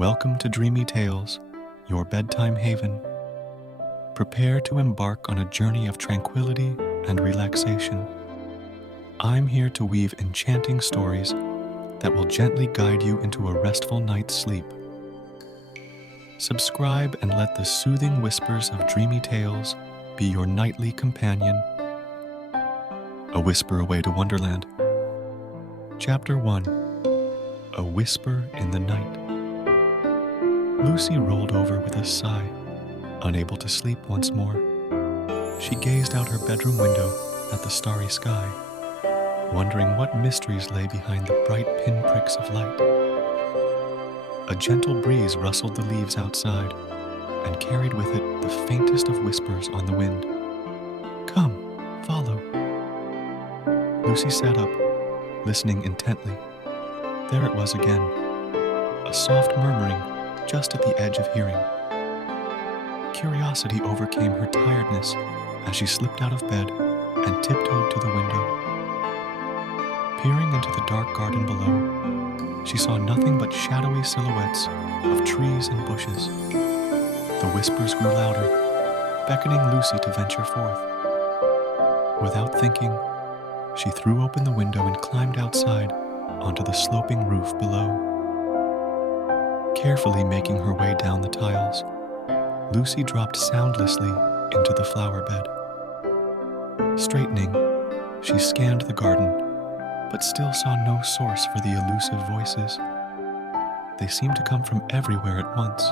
Welcome to Dreamy Tales, your bedtime haven. Prepare to embark on a journey of tranquility and relaxation. I'm here to weave enchanting stories that will gently guide you into a restful night's sleep. Subscribe and let the soothing whispers of Dreamy Tales be your nightly companion. A Whisper Away to Wonderland. Chapter 1. A Whisper in the Night. Lucy rolled over with a sigh, unable to sleep once more. She gazed out her bedroom window at the starry sky, wondering what mysteries lay behind the bright pinpricks of light. A gentle breeze rustled the leaves outside and carried with it the faintest of whispers on the wind. "Come, follow." Lucy sat up, listening intently. There it was again, a soft murmuring just at the edge of hearing. Curiosity overcame her tiredness as she slipped out of bed and tiptoed to the window. Peering into the dark garden below, she saw nothing but shadowy silhouettes of trees and bushes. The whispers grew louder, beckoning Lucy to venture forth. Without thinking, she threw open the window and climbed outside onto the sloping roof below. Carefully making her way down the tiles, Lucy dropped soundlessly into the flower bed. Straightening, she scanned the garden, but still saw no source for the elusive voices. They seemed to come from everywhere at once,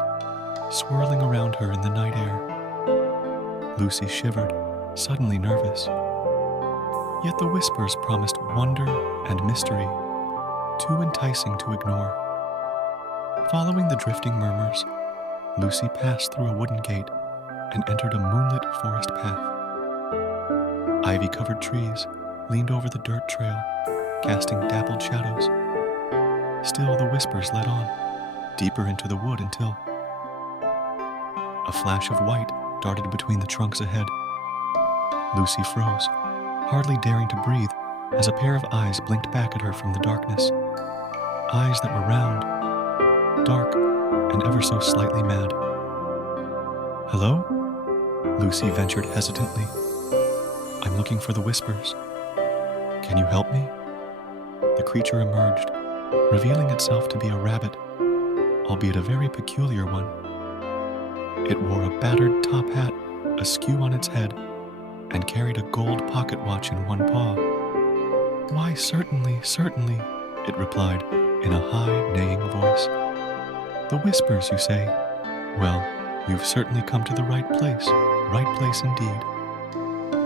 swirling around her in the night air. Lucy shivered, suddenly nervous. Yet the whispers promised wonder and mystery, too enticing to ignore. Following the drifting murmurs, Lucy passed through a wooden gate and entered a moonlit forest path. Ivy-covered trees leaned over the dirt trail, casting dappled shadows. Still, the whispers led on, deeper into the wood until a flash of white darted between the trunks ahead. Lucy froze, hardly daring to breathe as a pair of eyes blinked back at her from the darkness. Eyes that were round, dark, and ever so slightly mad. "Hello?" Lucy ventured hesitantly. "I'm looking for the whispers. Can you help me?" The creature emerged, revealing itself to be a rabbit, albeit a very peculiar one. It wore a battered top hat askew on its head and carried a gold pocket watch in one paw. "Why, certainly, certainly," it replied in a high, neighing voice. "The whispers, you say? Well, you've certainly come to the right place indeed.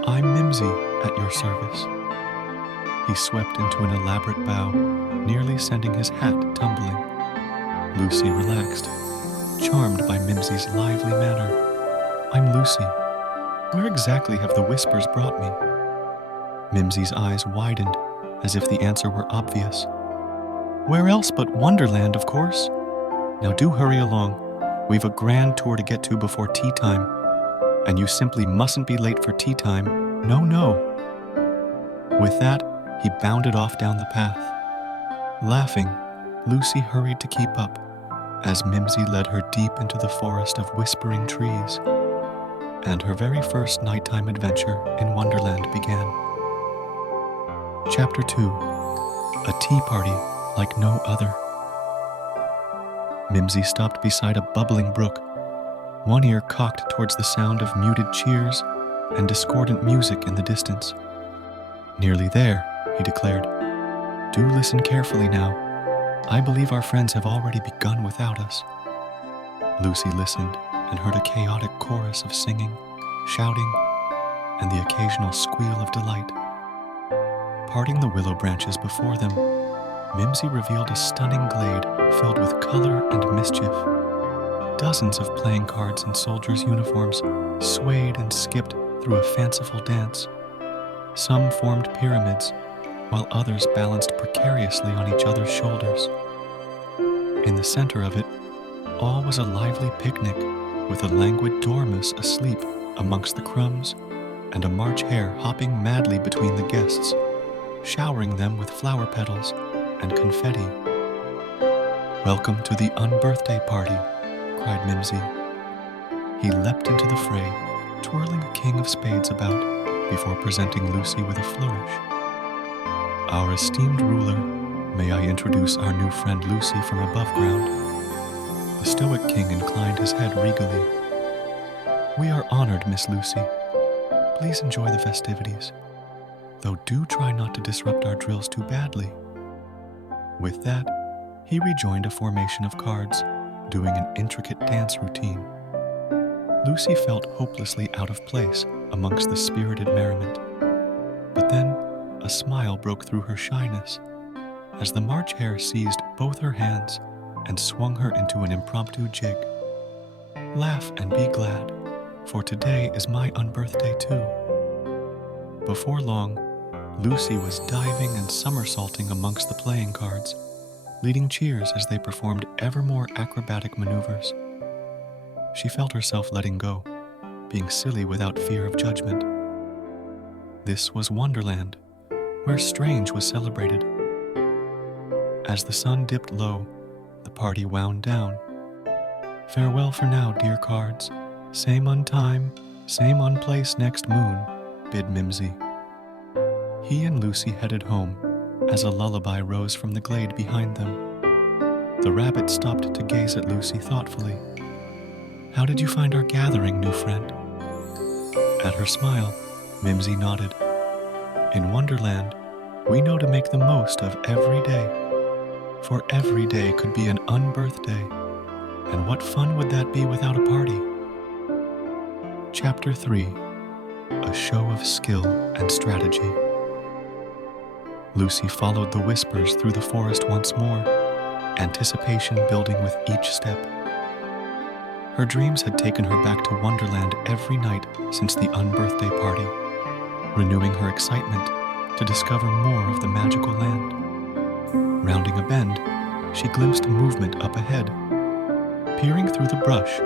I'm Mimsy, at your service." He swept into an elaborate bow, nearly sending his hat tumbling. Lucy relaxed, charmed by Mimsy's lively manner. "I'm Lucy. Where exactly have the whispers brought me?" Mimsy's eyes widened, as if the answer were obvious. "Where else but Wonderland, of course. Now do hurry along. We've a grand tour to get to before tea time, and you simply mustn't be late for tea time. No, no." With that, he bounded off down the path. Laughing, Lucy hurried to keep up, as Mimsy led her deep into the forest of whispering trees, and her very first nighttime adventure in Wonderland began. Chapter 2. A Tea Party Like No Other. Mimsy stopped beside a bubbling brook, one ear cocked towards the sound of muted cheers and discordant music in the distance. "Nearly there," he declared. "Do listen carefully now. I believe our friends have already begun without us." Lucy listened and heard a chaotic chorus of singing, shouting, and the occasional squeal of delight. Parting the willow branches before them, Mimsy revealed a stunning glade filled with color and mischief. Dozens of playing cards in soldiers' uniforms swayed and skipped through a fanciful dance. Some formed pyramids, while others balanced precariously on each other's shoulders. In the center of it, all was a lively picnic, with a languid dormouse asleep amongst the crumbs, and a March hare hopping madly between the guests, showering them with flower petals and confetti. "Welcome to the unbirthday party," cried Mimsy. He leapt into the fray, twirling a king of spades about before presenting Lucy with a flourish. "Our esteemed ruler, may I introduce our new friend Lucy from above ground?" The stoic king inclined his head regally. "We are honored, Miss Lucy. Please enjoy the festivities, though do try not to disrupt our drills too badly." With that, he rejoined a formation of cards, doing an intricate dance routine. Lucy felt hopelessly out of place amongst the spirited merriment. But then, a smile broke through her shyness as the March Hare seized both her hands and swung her into an impromptu jig. "Laugh and be glad, for today is my unbirthday too." Before long, Lucy was diving and somersaulting amongst the playing cards, leading cheers as they performed ever more acrobatic maneuvers. She felt herself letting go, being silly without fear of judgment. This was Wonderland, where strange was celebrated. As the sun dipped low, the party wound down. "Farewell for now, dear cards. Same on time, same on place next moon," bid Mimsy. He and Lucy headed home as a lullaby rose from the glade behind them. The rabbit stopped to gaze at Lucy thoughtfully. "How did you find our gathering, new friend?" At her smile, Mimsy nodded. "In Wonderland, we know to make the most of every day. For every day could be an unbirthday, and what fun would that be without a party?" Chapter 3. A Show of Skill and Strategy. Lucy followed the whispers through the forest once more, anticipation building with each step. Her dreams had taken her back to Wonderland every night since the unbirthday party, renewing her excitement to discover more of the magical land. Rounding a bend, she glimpsed movement up ahead. Peering through the brush,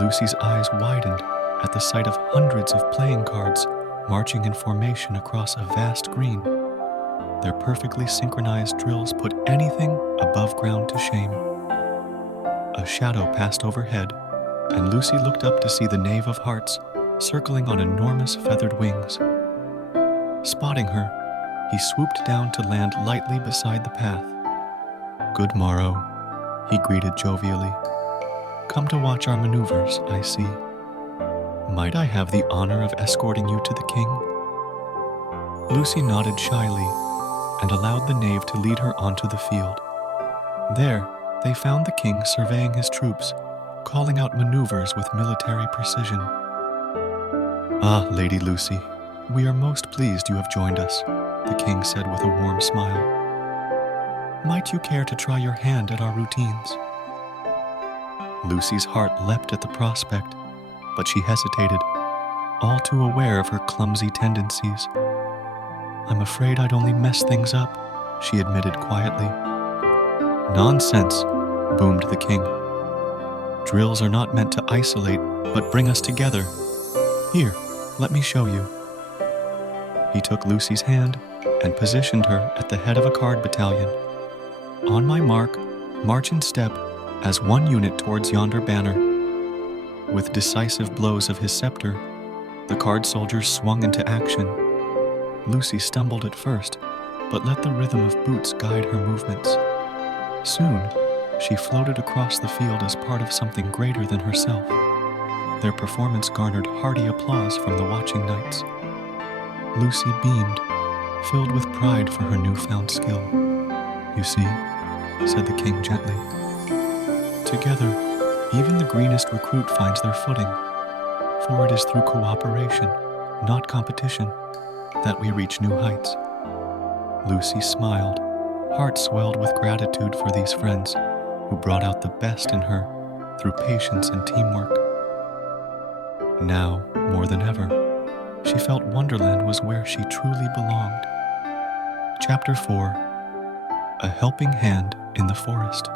Lucy's eyes widened at the sight of hundreds of playing cards marching in formation across a vast green. Their perfectly synchronized drills put anything above ground to shame. A shadow passed overhead, and Lucy looked up to see the Knave of Hearts circling on enormous feathered wings. Spotting her, he swooped down to land lightly beside the path. "Good morrow," he greeted jovially. "Come to watch our maneuvers, I see. Might I have the honor of escorting you to the king?" Lucy nodded shyly and allowed the knave to lead her onto the field. There, they found the king surveying his troops, calling out maneuvers with military precision. "Ah, Lady Lucy, we are most pleased you have joined us," the king said with a warm smile. "Might you care to try your hand at our routines?" Lucy's heart leapt at the prospect, but she hesitated, all too aware of her clumsy tendencies. "I'm afraid I'd only mess things up," she admitted quietly. "Nonsense," boomed the king. "Drills are not meant to isolate, but bring us together. Here, let me show you." He took Lucy's hand and positioned her at the head of a card battalion. "On my mark, march in step as one unit towards yonder banner." With decisive blows of his scepter, the card soldiers swung into action. Lucy stumbled at first, but let the rhythm of boots guide her movements. Soon, she floated across the field as part of something greater than herself. Their performance garnered hearty applause from the watching knights. Lucy beamed, filled with pride for her newfound skill. "You see," said the king gently, "together, even the greenest recruit finds their footing, for it is through cooperation, not competition, that we reach new heights." Lucy smiled, heart swelled with gratitude for these friends who brought out the best in her through patience and teamwork. Now, more than ever, she felt Wonderland was where she truly belonged. Chapter 4. A Helping Hand in the Forest.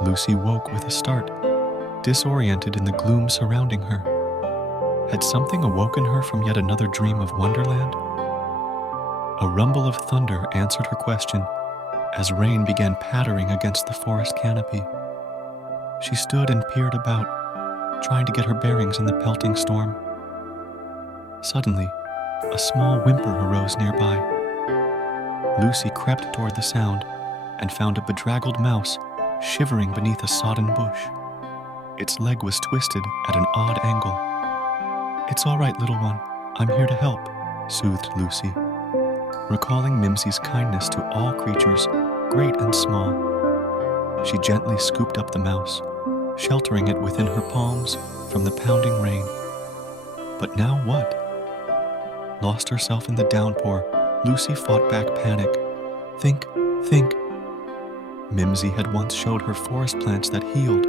Lucy woke with a start, disoriented in the gloom surrounding her. Had something awoken her from yet another dream of Wonderland? A rumble of thunder answered her question as rain began pattering against the forest canopy. She stood and peered about, trying to get her bearings in the pelting storm. Suddenly, a small whimper arose nearby. Lucy crept toward the sound and found a bedraggled mouse shivering beneath a sodden bush. Its leg was twisted at an odd angle. "It's all right, little one. I'm here to help," soothed Lucy, recalling Mimsy's kindness to all creatures, great and small. She gently scooped up the mouse, sheltering it within her palms from the pounding rain. But now what? Lost herself in the downpour, Lucy fought back panic. Think. Mimsy had once showed her forest plants that healed.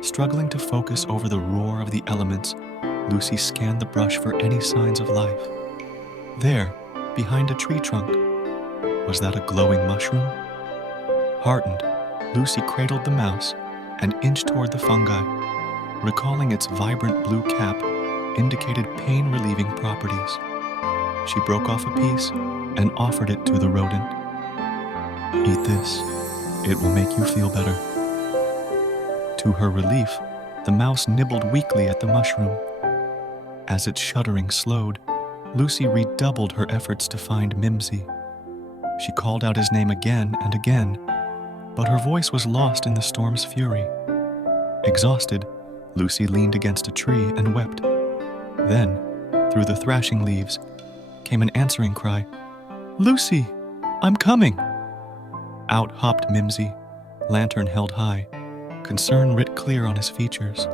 Struggling to focus over the roar of the elements, Lucy scanned the brush for any signs of life. There, behind a tree trunk, was that a glowing mushroom? Heartened, Lucy cradled the mouse and inched toward the fungi, recalling its vibrant blue cap indicated pain-relieving properties. She broke off a piece and offered it to the rodent. "Eat this. It will make you feel better." To her relief, the mouse nibbled weakly at the mushroom. As its shuddering slowed, Lucy redoubled her efforts to find Mimsy. She called out his name again and again, but her voice was lost in the storm's fury. Exhausted, Lucy leaned against a tree and wept. Then, through the thrashing leaves, came an answering cry. "Lucy, I'm coming!" Out hopped Mimsy, lantern held high, concern writ clear on his features.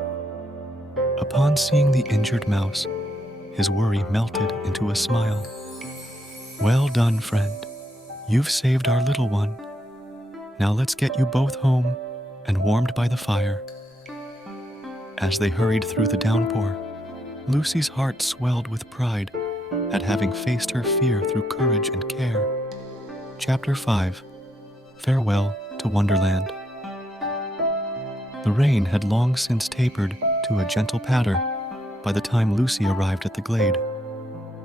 Upon seeing the injured mouse, his worry melted into a smile. "Well done, friend. You've saved our little one. Now let's get you both home and warmed by the fire." As they hurried through the downpour, Lucy's heart swelled with pride at having faced her fear through courage and care. Chapter 5. Farewell to Wonderland. The rain had long since tapered to a gentle patter by the time Lucy arrived at the glade.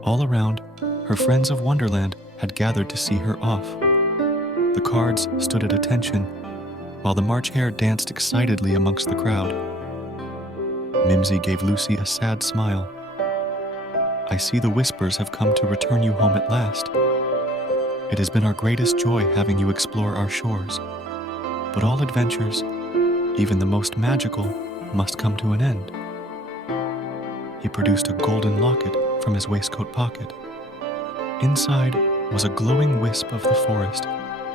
All around, her friends of Wonderland had gathered to see her off. The cards stood at attention, while the March Hare danced excitedly amongst the crowd. Mimsy gave Lucy a sad smile. "I see the Whispers have come to return you home at last. It has been our greatest joy having you explore our shores. But all adventures, even the most magical, must come to an end." He produced a golden locket from his waistcoat pocket. Inside was a glowing wisp of the forest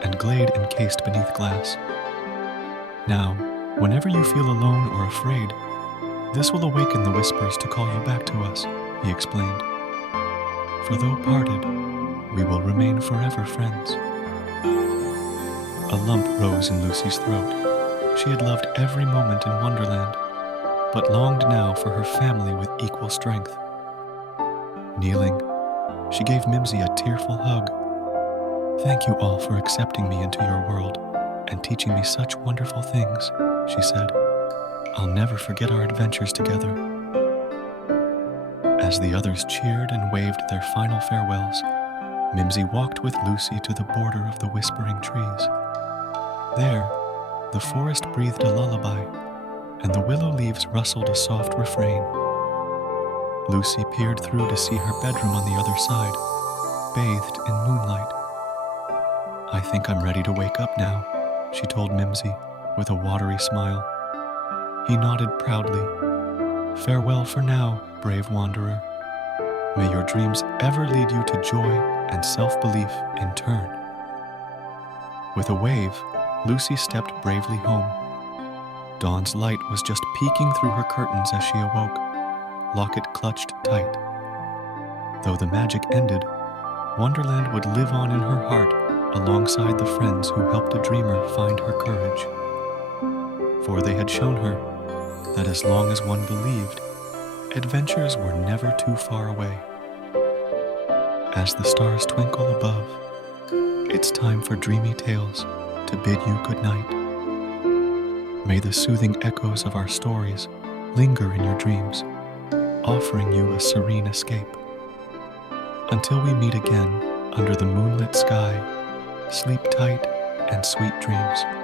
and glade encased beneath glass. "Now, whenever you feel alone or afraid, this will awaken the Whispers to call you back to us," he explained. "For though parted, we will remain forever friends." A lump rose in Lucy's throat. She had loved every moment in Wonderland, but longed now for her family with equal strength. Kneeling, she gave Mimsy a tearful hug. "Thank you all for accepting me into your world and teaching me such wonderful things," she said. "I'll never forget our adventures together." As the others cheered and waved their final farewells, Mimsy walked with Lucy to the border of the whispering trees. There, the forest breathed a lullaby, and the willow leaves rustled a soft refrain. Lucy peered through to see her bedroom on the other side, bathed in moonlight. "I think I'm ready to wake up now," she told Mimsy with a watery smile. He nodded proudly. "Farewell for now, brave wanderer. May your dreams ever lead you to joy and self-belief in turn." With a wave, Lucy stepped bravely home. Dawn's light was just peeking through her curtains as she awoke, locket clutched tight. Though the magic ended, Wonderland would live on in her heart alongside the friends who helped a dreamer find her courage. For they had shown her that as long as one believed, adventures were never too far away. As the stars twinkle above, it's time for Dreamy Tales to bid you good night. May the soothing echoes of our stories linger in your dreams, offering you a serene escape. Until we meet again under the moonlit sky, sleep tight and sweet dreams.